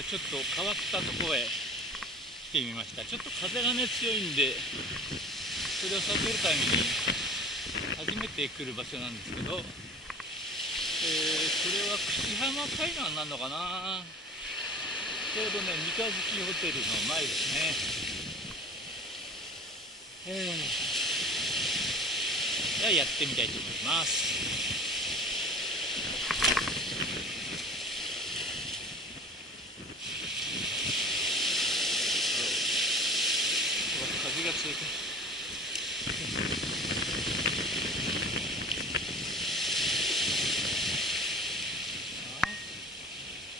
はちょっと変わったところへ来てみました。ちょっと風がね強いんで、それを避けるために初めて来る場所なんですけど、これは櫛浜海岸なのかな。ちょうどね、三日月ホテルの前ですね。じゃあやってみたいと思います。風が強い。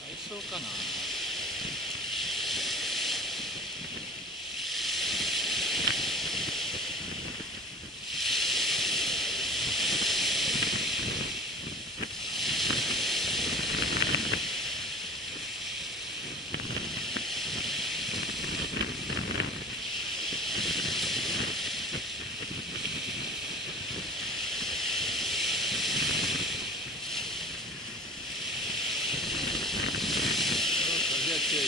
海藻かな。風が強い。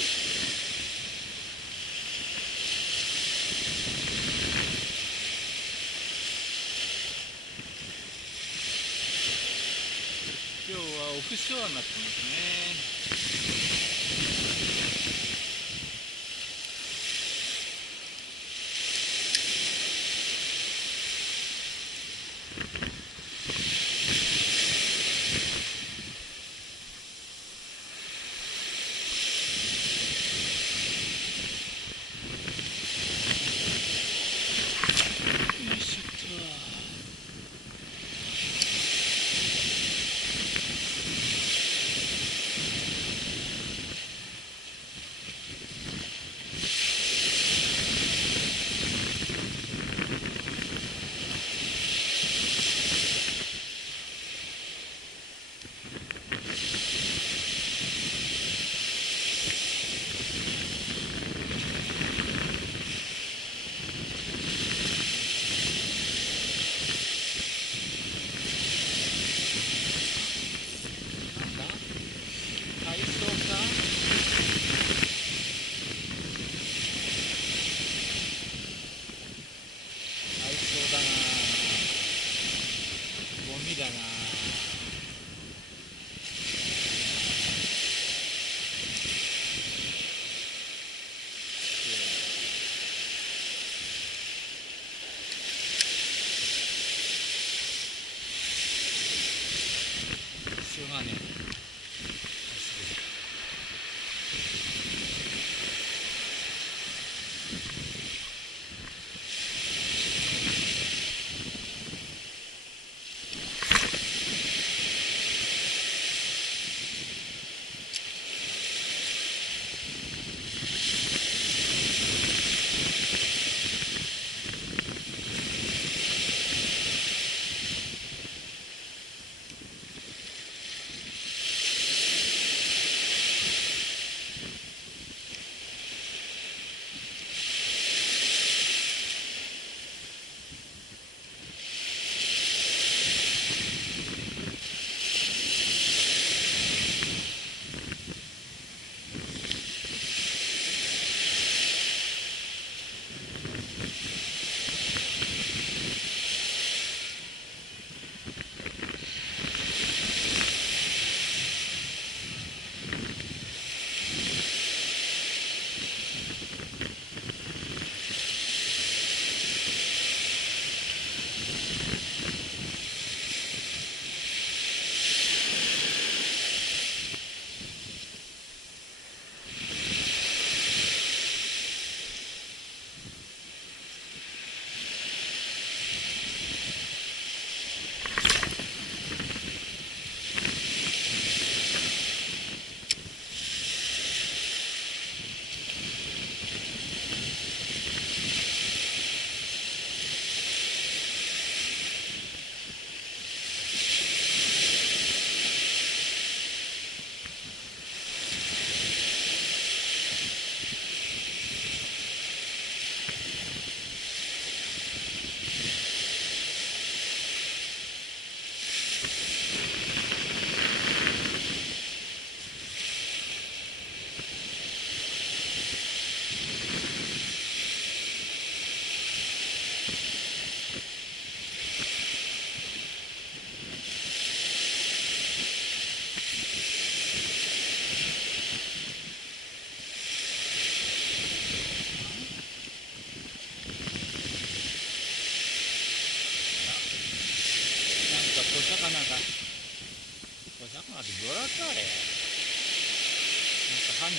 今日はオフショアになってますね。よいしょっと。海藻か。海藻だな。ゴミだな。しょうがねえ。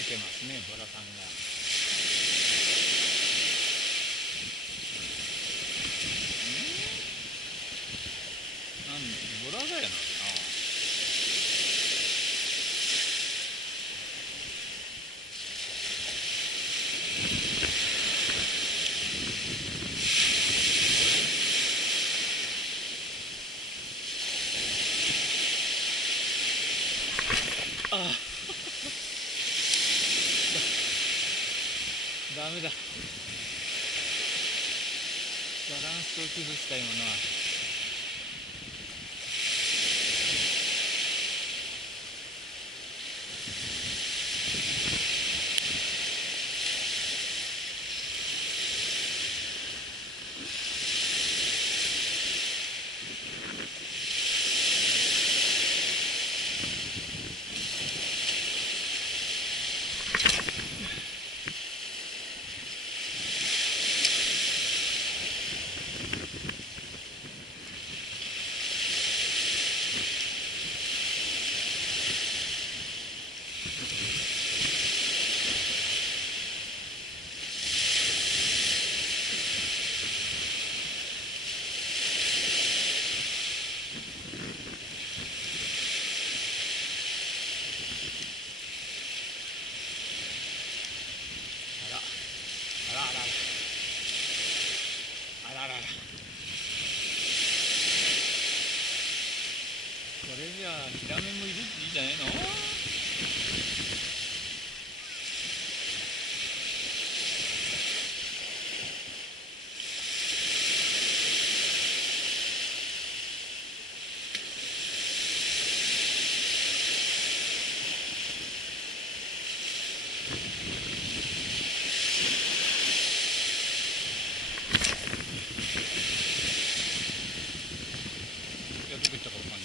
てますね、ボラさんが。ボラだよな。ああダメだ、バランスを崩した今のは。あらあらあらあらあらあら、これじゃあヒラメもいいんじゃないの。いや、どこ行ったかわかんない。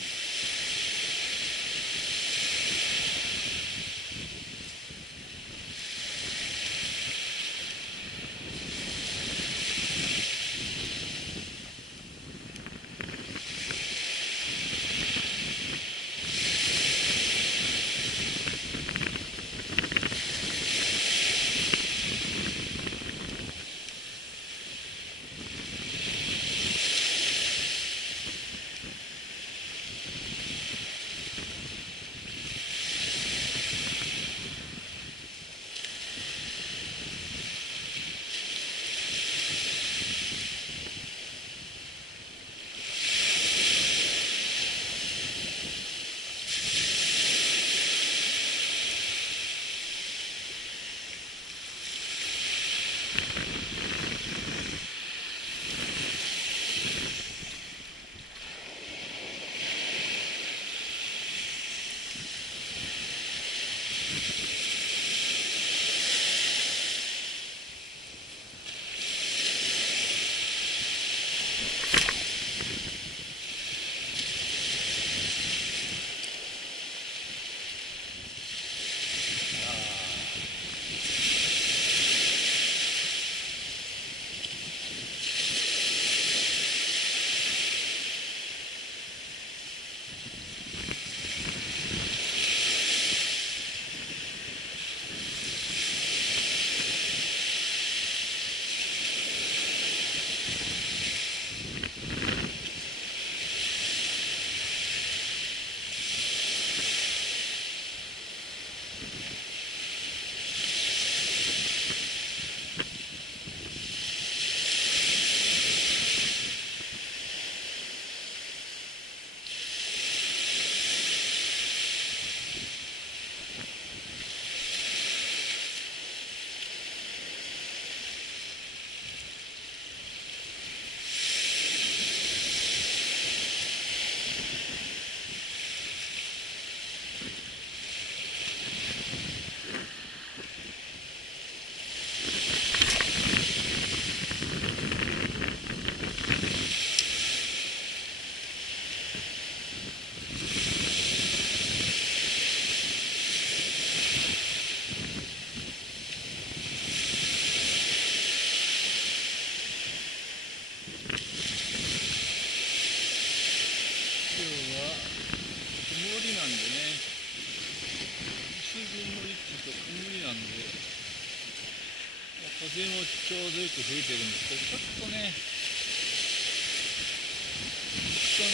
風もちょうどよく吹いてるんですけど、ちょっとね、その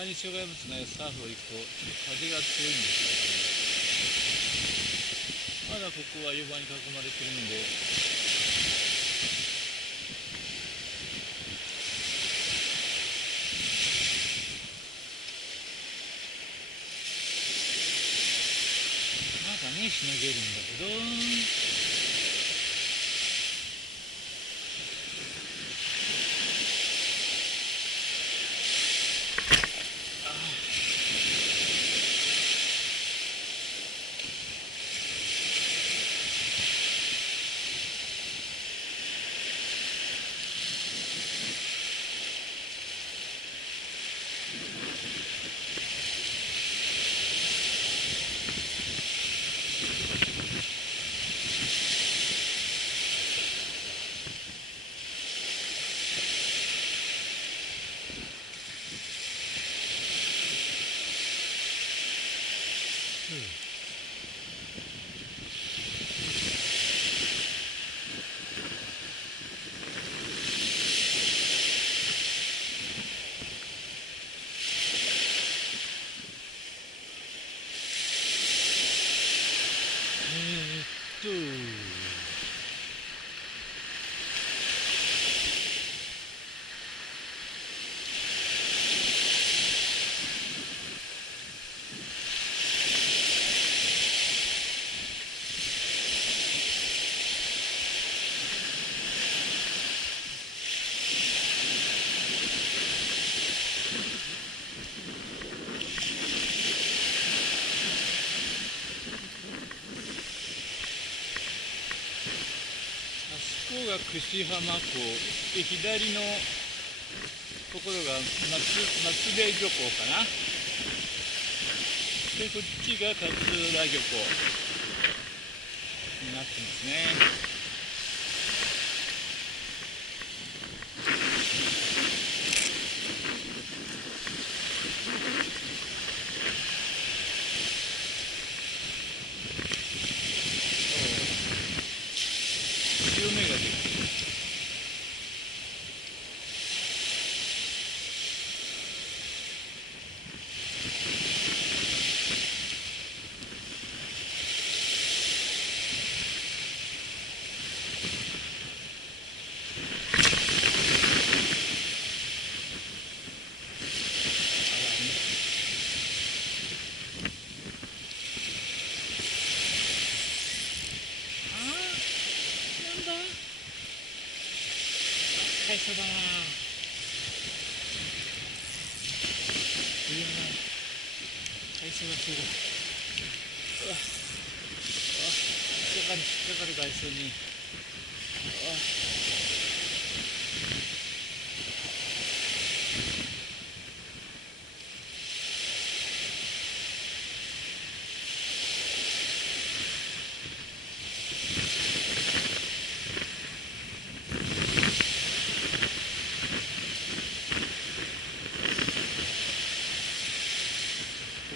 周りに障害物ないサーフを行くとちょっと風が強いんですよ。まだここは岩場に囲まれてるんで、まだねしのげるんだけど、とあそこが櫛浜港で、左のところが松部漁港かな。でこっちが勝浦漁港になってますね。潮目が出てる。海藻だな。いや海藻がすごい。うわ、引っかかる海藻に。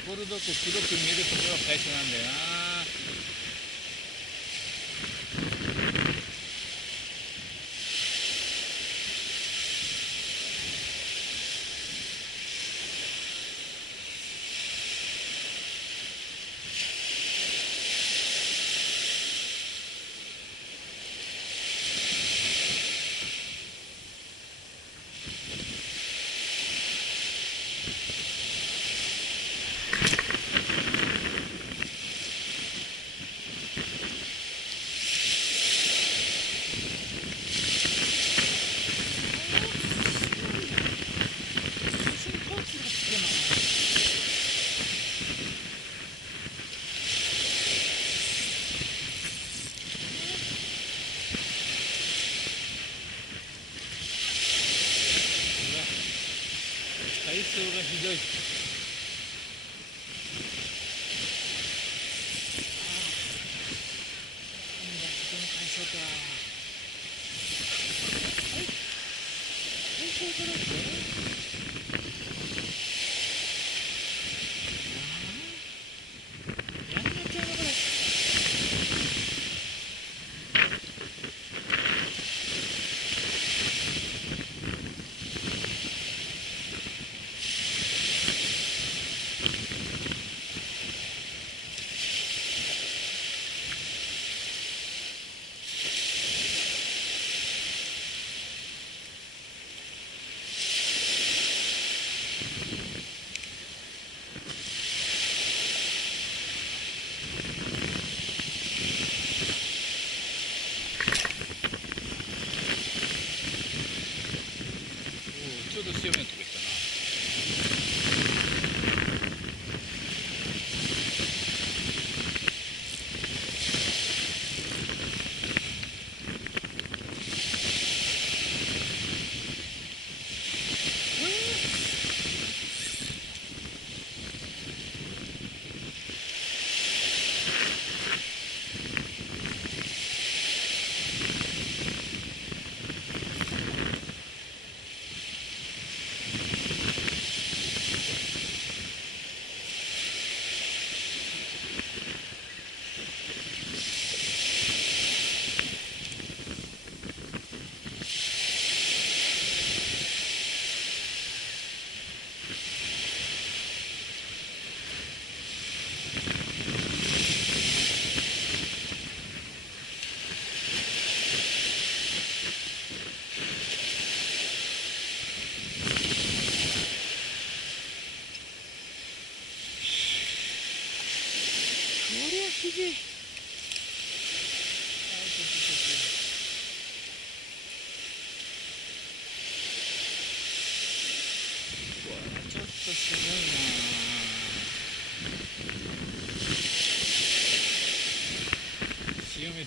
ところどこ黒く見えるところは海藻なんだよな。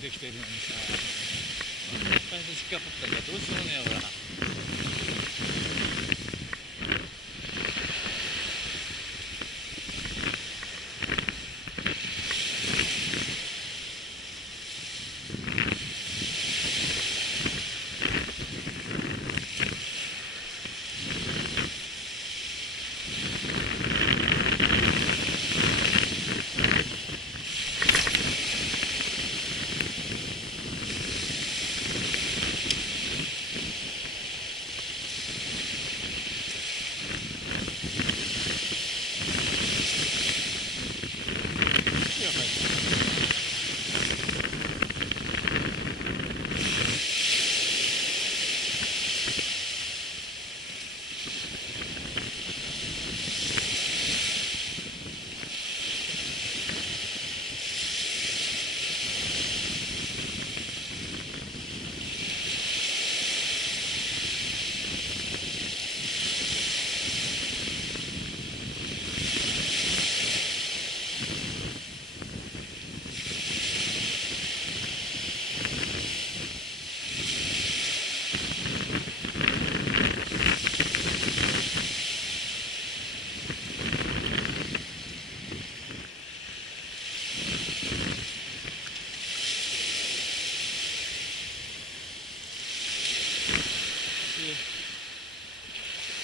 できてるのにさ、こんな感じで引っかかったらどうしようもねえよ、ほら。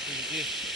すげえ。